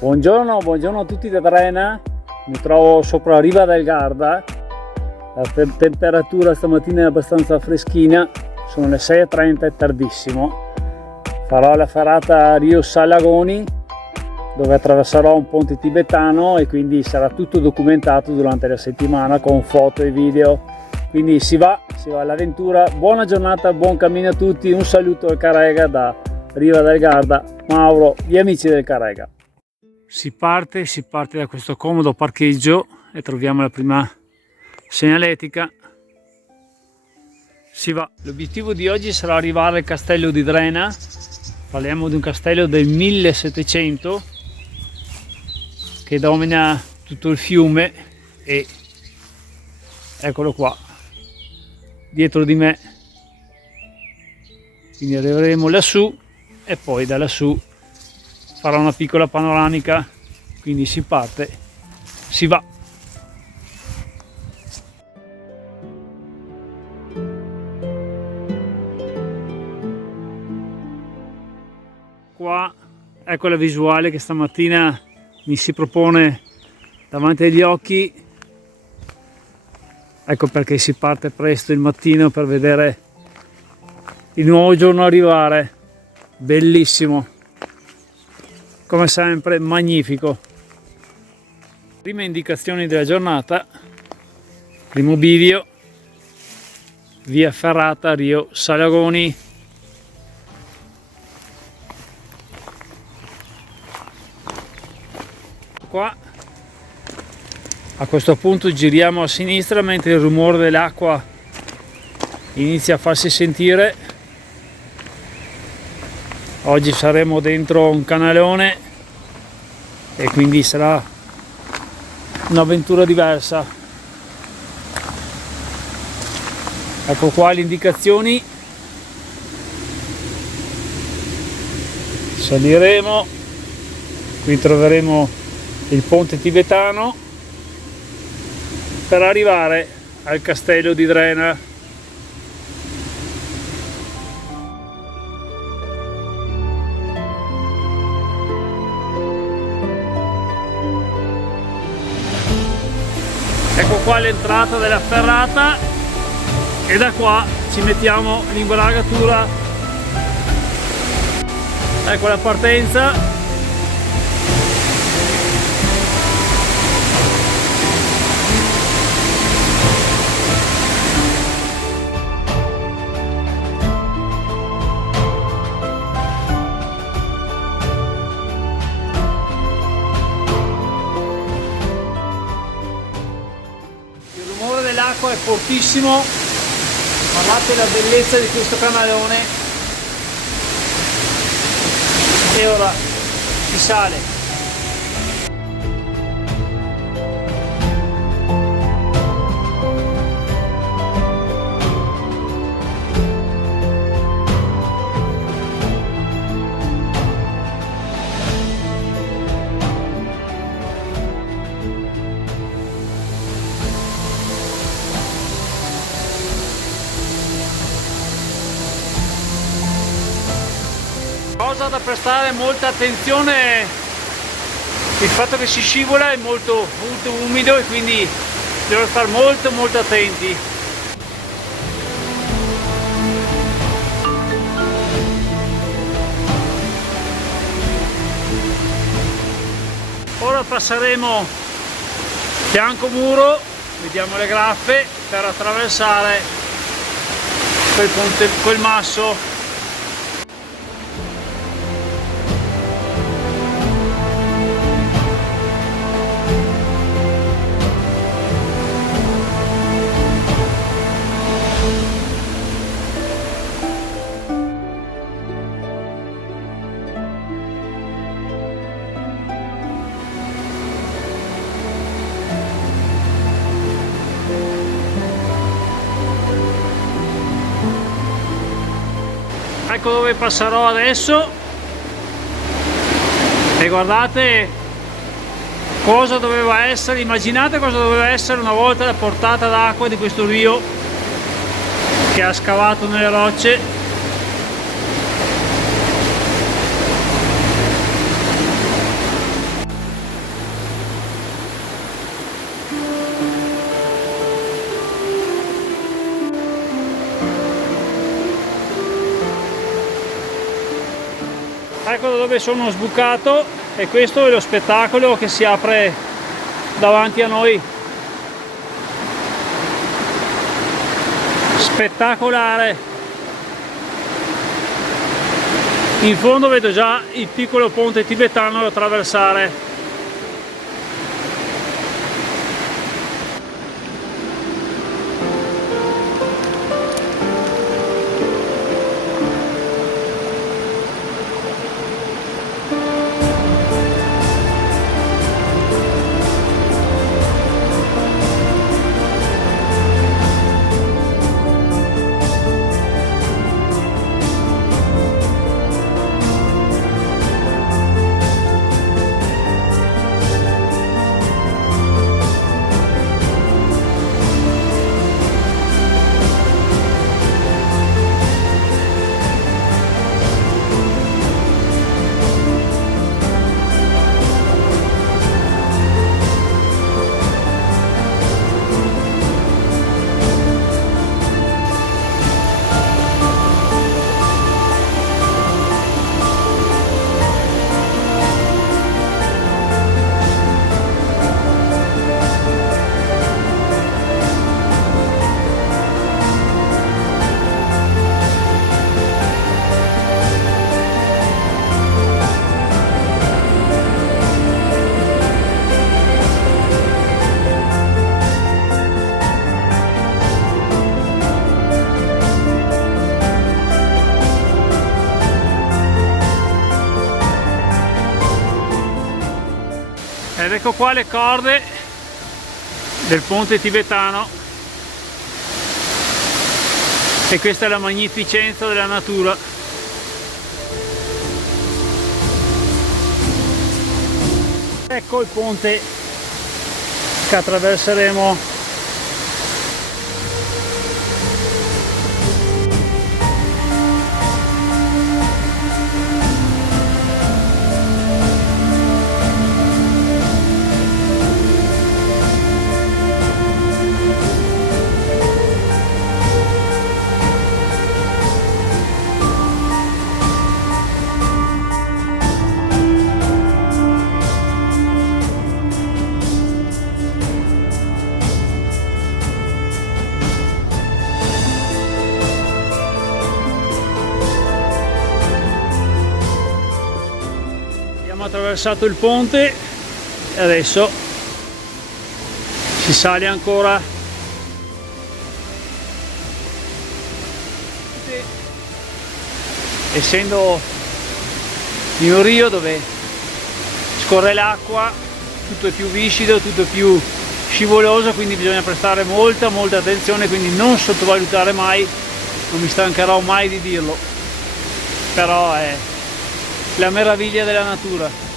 Buongiorno a tutti da Drena. Mi trovo sopra Riva del Garda. La temperatura stamattina è abbastanza freschina, sono le 6:30, è tardissimo. Farò la ferrata Rio Salagoni, dove attraverserò un ponte tibetano e quindi sarà tutto documentato durante la settimana con foto e video. Quindi si va all'avventura. Buona giornata, buon cammino a tutti. Un saluto al Carrega da Riva del Garda, Mauro, gli amici del Carrega. Si parte da questo comodo parcheggio e troviamo la prima segnaletica. Si va. L'obiettivo di oggi sarà arrivare al castello di Drena. Parliamo di un castello del 1700 che domina tutto il fiume e eccolo qua dietro di me. Quindi arriveremo lassù e poi da lassù farò una piccola panoramica. Quindi si parte, si va. Qua ecco la visuale che stamattina mi si propone davanti agli occhi. Ecco perché si parte presto il mattino per vedere il nuovo giorno arrivare. Bellissimo, come sempre magnifico. Prime indicazioni della giornata, primo bivio, via ferrata Rio Salagoni. Qua a questo punto giriamo a sinistra mentre il rumore dell'acqua inizia a farsi sentire. Oggi saremo dentro un canalone e quindi sarà un'avventura diversa. Ecco qua le indicazioni. Saliremo, qui troveremo il ponte tibetano per arrivare al castello di Drena. Ecco qua l'entrata della ferrata e da qua ci mettiamo l'imbragatura. Ecco la partenza. L'acqua è fortissimo, guardate la bellezza di questo canalone. E ora si sale. Cosa da prestare molta attenzione, il fatto che si scivola è molto umido e quindi devo stare molto attenti. Ora passeremo fianco muro, vediamo le graffe per attraversare quel ponte, quel masso. Ecco dove passerò adesso e guardate cosa doveva essere, immaginate cosa doveva essere una volta la portata d'acqua di questo rio che ha scavato nelle rocce. Ecco da dove sono sbucato e questo è lo spettacolo che si apre davanti a noi. Spettacolare. In fondo vedo già il piccolo ponte tibetano da attraversare. Ed ecco qua le corde del ponte tibetano e questa è la magnificenza della natura. Ecco il ponte che attraverseremo. Abbiamo attraversato il ponte e adesso si sale ancora. Essendo in un rio dove scorre l'acqua, tutto è più viscido, tutto è più scivoloso, quindi bisogna prestare molta attenzione, quindi non sottovalutare mai, non mi stancherò mai di dirlo, però è la meraviglia della natura.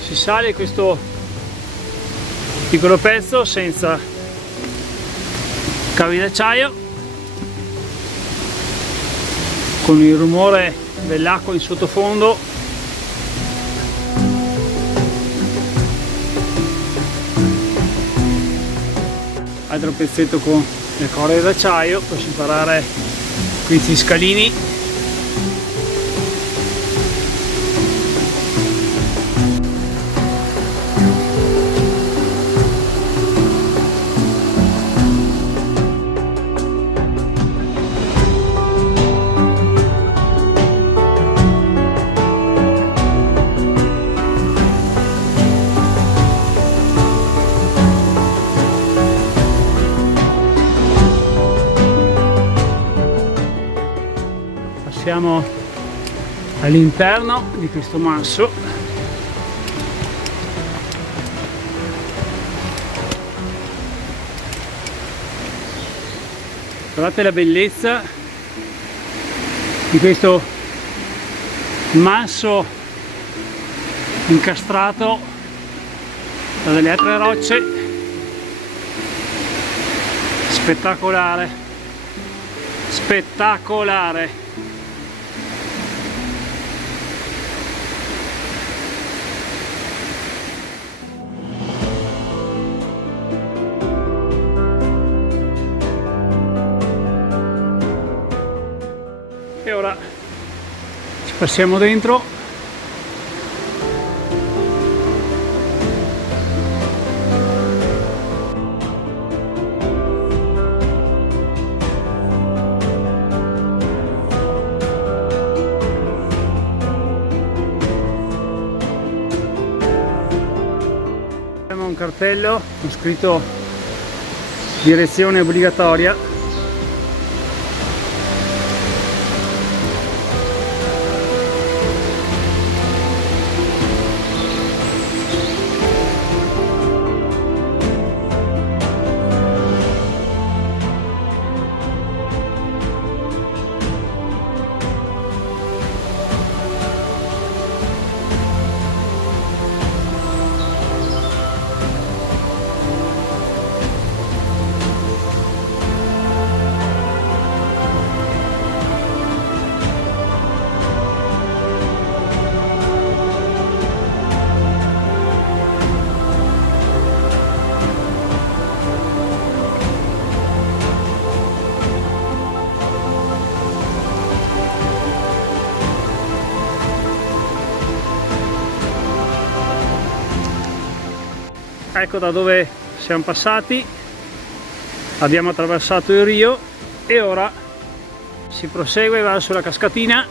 Si sale questo piccolo pezzo senza cavi d'acciaio, con il rumore dell'acqua in sottofondo. Altro pezzetto con le corde d'acciaio per separare questi scalini. siamo all'interno di questo masso. Guardate la bellezza di questo masso incastrato da delle altre rocce. Spettacolare, spettacolare. E ora ci passiamo dentro. Abbiamo un cartello con scritto direzione obbligatoria. Ecco da dove siamo passati, abbiamo attraversato il Rio e ora si prosegue verso la cascatina.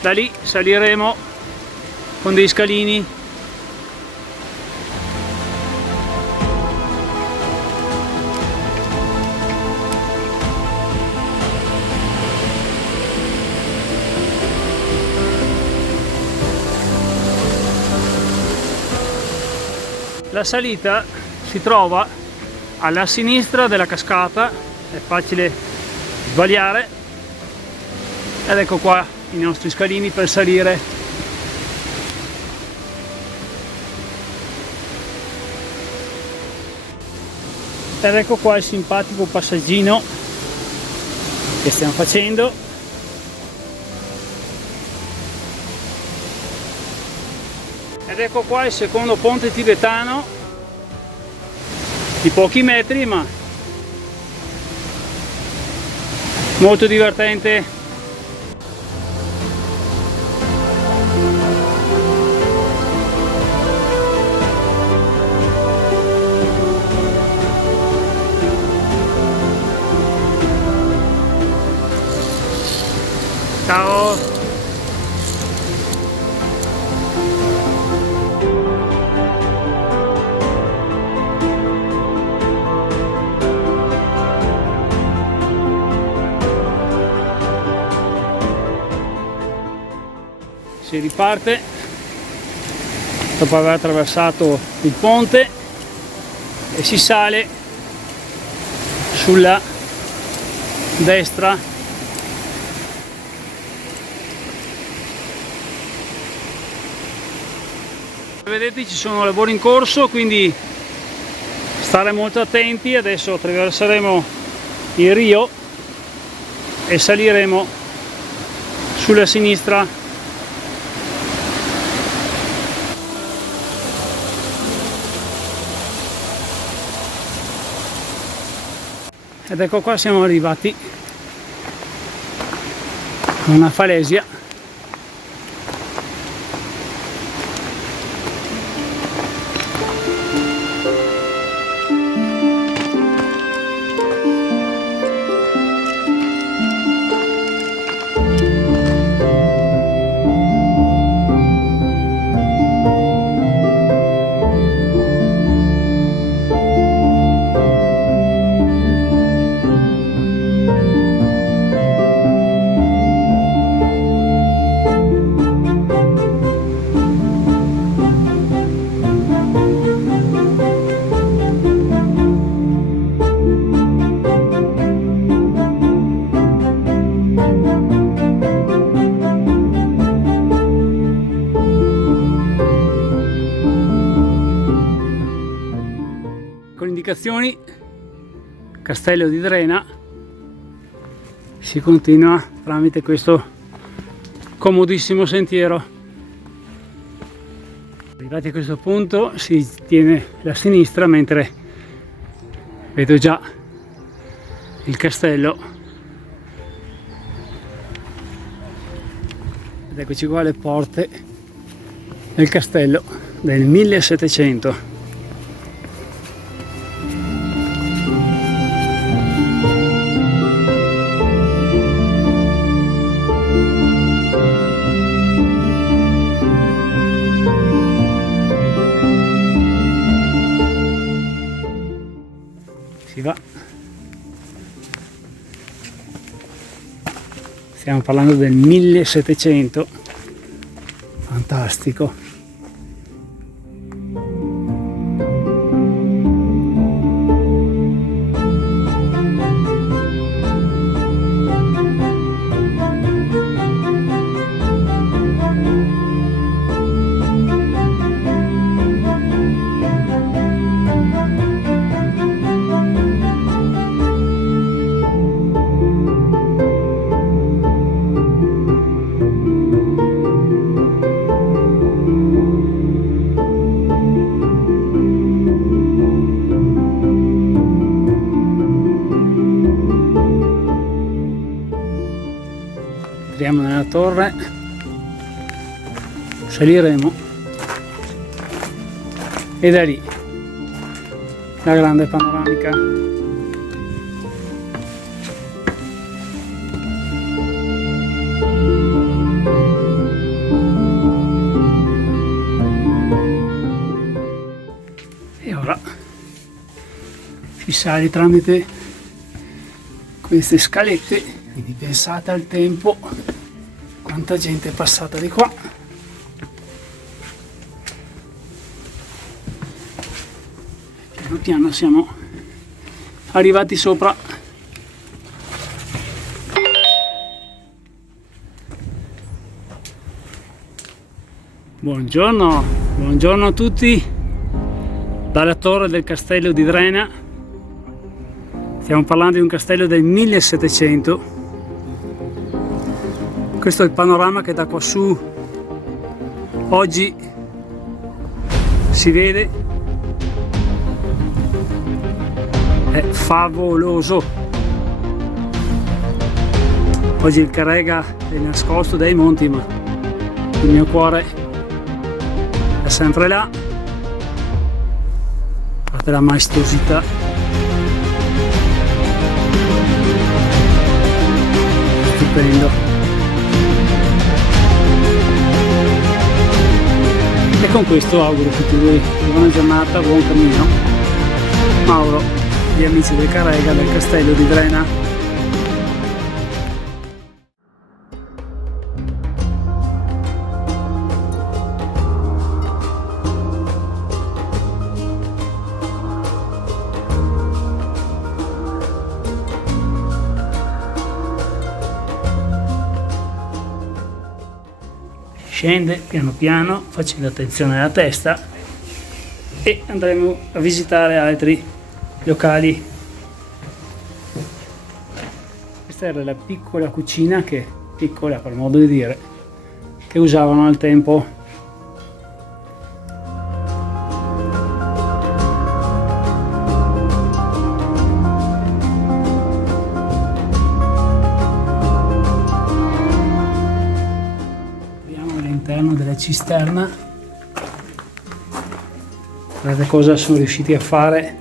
Da lì saliremo con dei scalini. La salita si trova alla sinistra della cascata, è facile sbagliare, ed ecco qua i nostri scalini per salire. Ed ecco qua il simpatico passaggino che stiamo facendo. Ed ecco qua il secondo ponte tibetano, di pochi metri ma molto divertente. Ciao! Si riparte dopo aver attraversato il ponte e si sale sulla destra. Vedete, ci sono lavori in corso, quindi stare molto attenti. Adesso attraverseremo il Rio e saliremo sulla sinistra. Ed ecco qua siamo arrivati a una falesia. indicazioni, Castello di Drena, si continua tramite questo comodissimo sentiero. Arrivati a questo punto si tiene la sinistra, mentre vedo già il castello. Ed eccoci qua le porte del castello del 1700. Si va. Stiamo parlando del 1700, fantastico. Entriamo nella torre, saliremo e da lì la grande panoramica. E ora si sale tramite queste scalette. Quindi pensate al tempo, quanta gente è passata di qua. Piano piano siamo arrivati sopra. Buongiorno, buongiorno a tutti dalla torre del castello di Drena. Stiamo parlando di un castello del 1700. Questo è il panorama che da qua su oggi si vede, è favoloso. Oggi il Carrega è nascosto dai monti, ma il mio cuore è sempre là, a parte la maestosità. Stupendo. E con questo auguro a tutti voi buona giornata, buon cammino. Mauro, gli amici del Carrega del Castello di Drena. Scende piano piano facendo attenzione alla testa e andremo a visitare altri locali. Questa era la piccola cucina, che piccola per modo di dire, che usavano al tempo. All'interno della cisterna, guardate cosa sono riusciti a fare.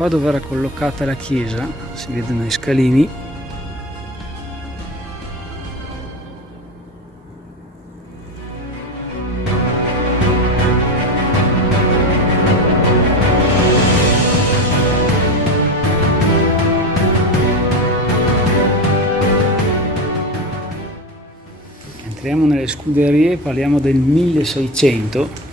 qua dove era collocata la chiesa, si vedono i scalini. Entriamo nelle scuderie, parliamo del 1600.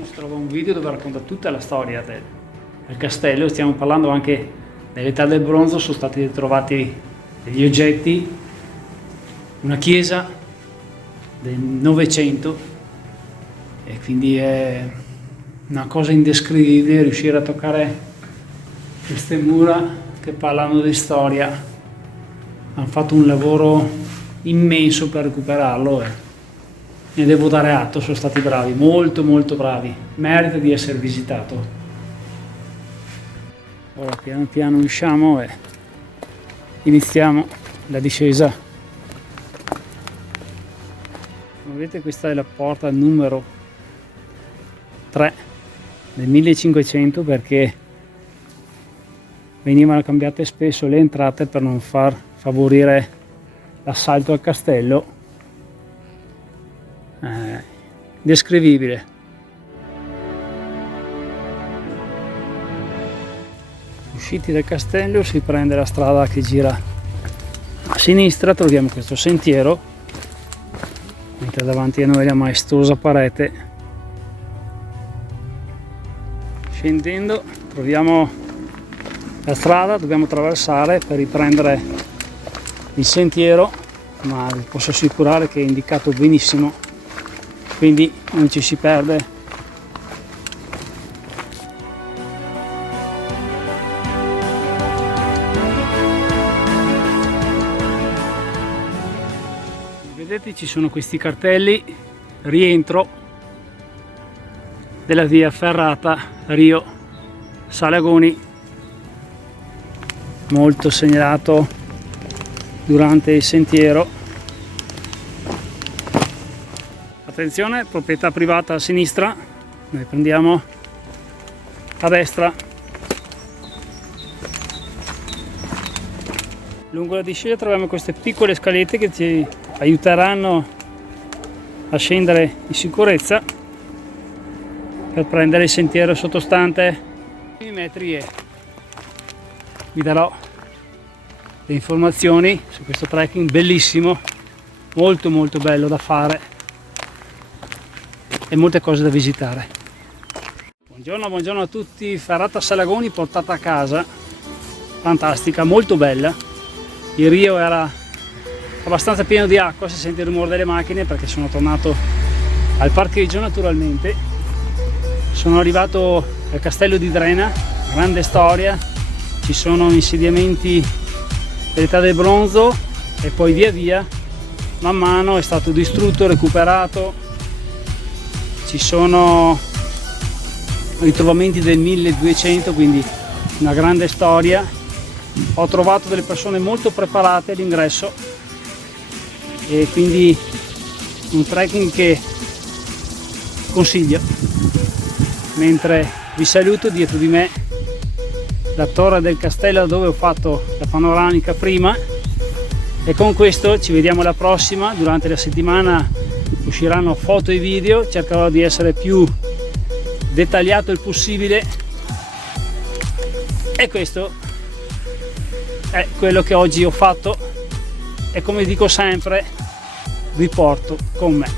Si trova un video dove racconta tutta la storia del castello. Stiamo parlando anche dell'età del bronzo, sono stati ritrovati degli oggetti, una chiesa del Novecento, e quindi è una cosa indescrivibile riuscire a toccare queste mura che parlano di storia. Hanno fatto un lavoro immenso per recuperarlo e ne devo dare atto, sono stati bravi, molto molto bravi, merita di essere visitato. Ora piano piano usciamo e iniziamo la discesa. Come vedete, questa è la porta numero 3 del 1500, perché venivano cambiate spesso le entrate per non far favorire l'assalto al castello. Indescrivibile. Usciti dal castello si prende la strada che gira a sinistra, troviamo questo sentiero, mentre davanti a noi la maestosa parete. Scendendo troviamo la strada, dobbiamo attraversare per riprendere il sentiero, ma vi posso assicurare che è indicato benissimo, quindi non ci si perde. Vedete, ci sono questi cartelli: rientro della via ferrata Rio Salagoni, molto segnalato durante il sentiero. Attenzione, proprietà privata a sinistra, noi prendiamo a destra. Lungo la discesa troviamo queste piccole scalette che ci aiuteranno a scendere in sicurezza per prendere il sentiero sottostante. I metri e vi darò le informazioni su questo trekking bellissimo, molto molto bello da fare e molte cose da visitare. Buongiorno a tutti. Ferrata Salagoni portata a casa, fantastica, molto bella. Il Rio era abbastanza pieno di acqua, si sente il rumore delle macchine perché sono tornato al parcheggio naturalmente. Sono arrivato al castello di Drena, grande storia, ci sono insediamenti dell'età del bronzo e poi via via, man mano, è stato distrutto, recuperato. Ci sono ritrovamenti del 1200, quindi una grande storia. Ho trovato delle persone molto preparate all'ingresso e quindi un trekking che consiglio. Mentre vi saluto, dietro di me la torre del castello dove ho fatto la panoramica prima, e con questo ci vediamo alla prossima. Durante la settimana usciranno foto e video, cercherò di essere più dettagliato il possibile, e questo è quello che oggi ho fatto e, come dico sempre, vi porto con me.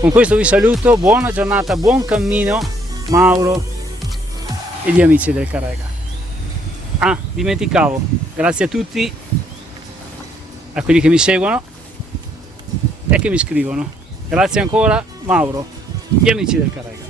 Con questo vi saluto, buona giornata, buon cammino, Mauro e gli amici del Carrega. Dimenticavo, grazie a tutti, a quelli che mi seguono e che mi scrivono. Grazie ancora, Mauro, gli amici del Carrega.